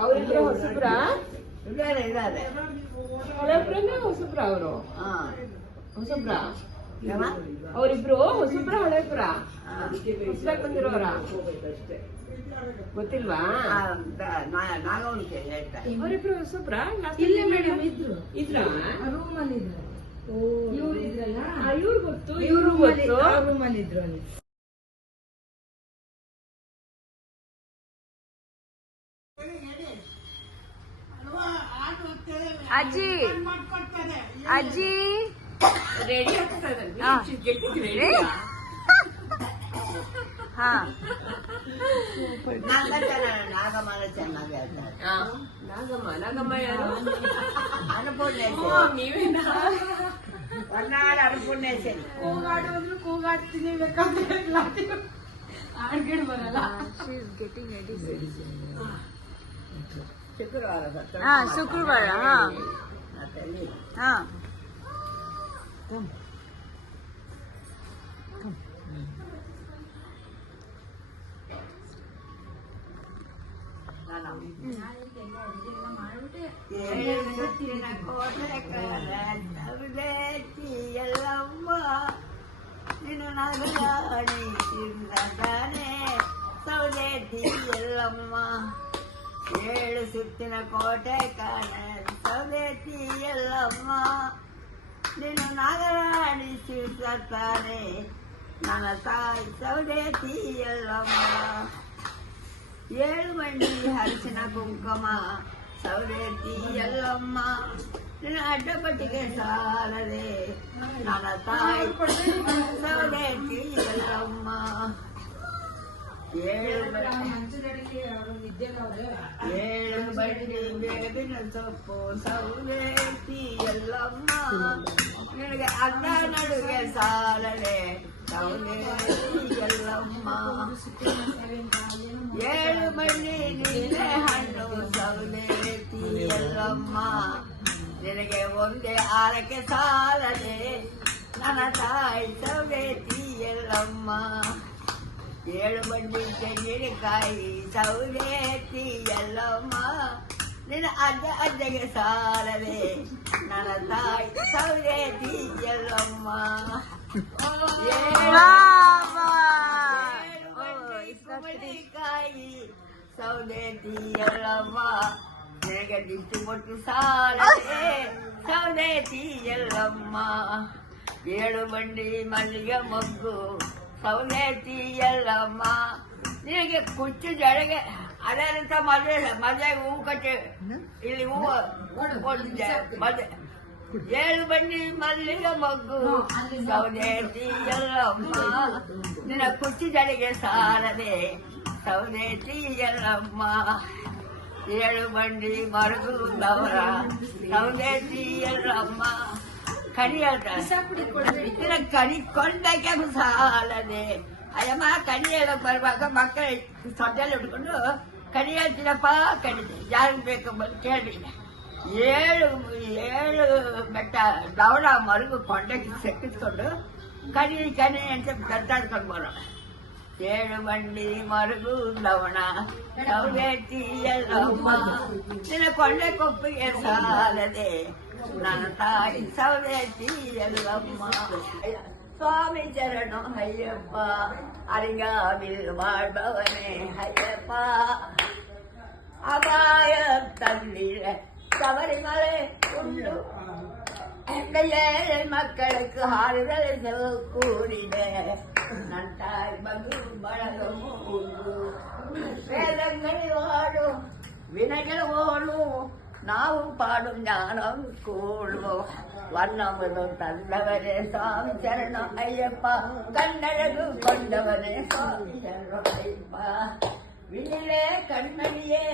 ಅವರಿಬ್ರು ಹೊಸಬ್ರ ಹಳೆಬ್ರನೇ ಹೊಸಬ್ರ ಅವರು ಹೊಸಬ್ರ ಅವರಿಬ್ರು ಹೊಸಬ್ರ ಹಳೆಬ್ರ ಹೊಸದಾಗಿ ಬಂದಿರೋರ ಗೊತ್ತಿಲ್ವಾ? ಅವರಿಬ್ರು ಹೊಸಬ್ರ ಇದ್ರ ಇವ್ರು ಗೊತ್ತು ಇವ್ರು ಗೊತ್ತು ರೂಮಲ್ಲಿ ಇದ್ರು. ಅಜ್ಜಿ ಅಜ್ಜಿ ರೆಡಿ ಹಾ ನಾಗಮ್ಮನ ಚೆನ್ನಾಗಿ ಹೇಳ್ತಾರೆ. ನಾಗಮ್ಮ ಯಾರು? ನೀವೇನಾ? ಅನ್ನಪೂರ್ಣೇಶ್ವರಿ ಕೂಗಾಡೋದ್ರು ಕೂಗಾಡ್ತೀನಿ ಬೇಕಾದ್ರೆ ಹಾಡ್ಗಿಡ್ ಬರಲ್ಲ. ಶುಕ್ರವಾರ ಎಲ್ಲಮ್ಮ ನೀನು ನಾಗರಾಣಿ ಚಿನ್ನದಾನೆ ಸೌದೇತಿ ಎಲ್ಲಮ್ಮ 7 ಸುತ್ತಿನ ಕೋಟೆ ಕಾಣ ಸೌದೇತಿ ಎಲ್ಲಮ್ಮ ನೀನು ನಾಗರಾಣಿ ಸಿರ್ತಾನೆ ನನ್ನ ತಾಯಿ ಸೌದೇತಿ ಎಲ್ಲಮ್ಮ 7 ಮಂಡಿ ಹರಿಸಿನ ಕುಂಕುಮ ಸೌದೇತಿ ಎಲ್ಲಮ್ಮ ನಿನ್ನ ಅಡ್ಡಪಟ್ಟಿಗೆ ಸಾಲದೆ ನನ್ನ ತಾಯಿ ಸೌದೇತಿ ಎಲ್ಲಮ್ಮ 7 ಬಂಡಿ ಬೇವಿನ ಸೊಪ್ಪು ಸೌದೇತಿ ಎಲ್ಲಮ್ಮ ನಿನಗೆ ಅಡ್ಡ ನಡುವೆ ಸಾಲದೆ ಸೌದೇತಿ ಎಲ್ಲಮ್ಮ 7 ಬಂಡಿ ನಿನ್ನೆ ಹಣ್ಣು ಸೌದೇತಿ ಎಲ್ಲಮ್ಮ ನಿನಗೆ ಒಂದೇ ಆರಕ್ಕೆ ಸಾಲದೆ ನನ್ನ ತಾಯಿ ಸೌದೇತಿ ಎಲ್ಲಮ್ಮ 7 ಬಂಡಿ ತೆಂಗಿನಕಾಯಿ ಸೌದೇತಿ ಎಲ್ಲಮ್ಮ ನಿನ್ನ ಅಜ್ಜಗೆ ಸಾಲದೆ ನನ್ನ ತಾಯಿ ಸೌದೇತಿ ಎಲ್ಲಮ್ಮ 7 ಕಾಯಿ ಸೌದೇತಿ ಎಲ್ಲಮ್ಮ ನಿನಗೆ ದಿಷ್ಟು ಕೊಟ್ಟು ಸಾಲದೆ ಸೌದೇತಿ ಎಲ್ಲಮ್ಮ 7 ಬಂಡಿ ಮಲ್ಲಿಗೆ ಮೊಗ್ಗು ಸೌದೇತಿ ಎಲ್ಲಮ್ಮ ನಿನಗೆ ಕುಚ್ಚು ಜಡೆಗೆ ಅದರಂತ ಮದುವೆಗೆ ಹೂವು ಕಟ್ಟಿ ಇಲ್ಲಿ ಹೂವು ಮದುವೆ 7 ಬಂಡಿ ಮಲ್ಲಿಗೆ ಮೊಗ್ಗು ಸೌದೇತಿ ಎಲ್ಲಮ್ಮ ನಿನ್ನ ಕುಚ್ಚು ಜಡೆಗೆ ಸಾಲದೆ ಸೌದೇತಿ ಎಲ್ಲಮ್ಮ 7 ಬಂಡಿ ಮರುಗುದವರ ಸೌದೇತಿ ಎಲ್ಲಮ್ಮ ಕಣಿ ಹೇಳ್ತಾರೆ ಕಣಿ ಕೊಂಡಕ್ಕೆ ಸಾಲದೆ ಅಯ್ಯಮ್ಮ ಕಣಿ ಹೇಳಕ್ ಬರುವಾಗ ಮಕ್ಕಳು ಸೊಡ್ಡೆಲ್ಲ ಹಿಡ್ಕೊಂಡು ಕಣಿ ಹೇಳ್ತೀನಪ್ಪ ಕಣಿದೆ ಯಾರಿಗೆ ಬೇಕು ಬಂದು ಕೇಳಿ 7 ಬೆಟ್ಟ ದವಡ ಮರುಗು ಕೊಂಡಕ್ಕೆ ಸೆಕ್ಕಿಸ್ಕೊಂಡು ಕಣಿ ಅಂತ ಕರ್ತಾಡ್ಕೊಂಡು ಬರೋಣ 7 ಬಂಡಿ ಮರುಗು ಲವಣ ಸೌದೇತಿ ಎಲ್ಲಮ್ಮ ನಿನ್ನ ಕೊಂಡೆ ಕೊಪ್ಪಿಗೆ ಸಾಲದೆ ನನ್ನ ತಾಯಿ ಸೌದೇತಿ ಎಲ್ಲಮ್ಮ ಸ್ವಾಮಿ ಚರಣ ಅಯ್ಯಪ್ಪ ಅರಿಗಾವಿಲ್ ಮಾಡುವವನೇ ಅಯ್ಯಪ್ಪ ಅಪಾಯ ತಂದಿರೆ ಶಬರಿಮಲೆ ಉಂಡು ಮಕ್ಕಳಿಗೆ ಹಾರಿದರೆ ಕೂಡಿದೆ ನನ್ನ ತಾಯಿ ಮಗು ಬಳಗ ಮೂಡು ವೇದಂಗಡಿ ಓಡು ವಿನಗಳು ಓಡು ನಾವು ಪಾಡು ಜ್ಞಾನಂ ಕೂಡು ವರ್ಣವನ್ನು ತಂದವನೇ ಸ್ವಾಮಿ ಚರಣ ಅಯ್ಯಪ್ಪ ಕನ್ನಡದು ಕೊಂಡವನೇ ಸ್ವಾಮಿ ಚರಣ ಅಯ್ಯಪ್ಪ ವಿನಿಲೆ ಕಣ್ಣಡಿಯೇ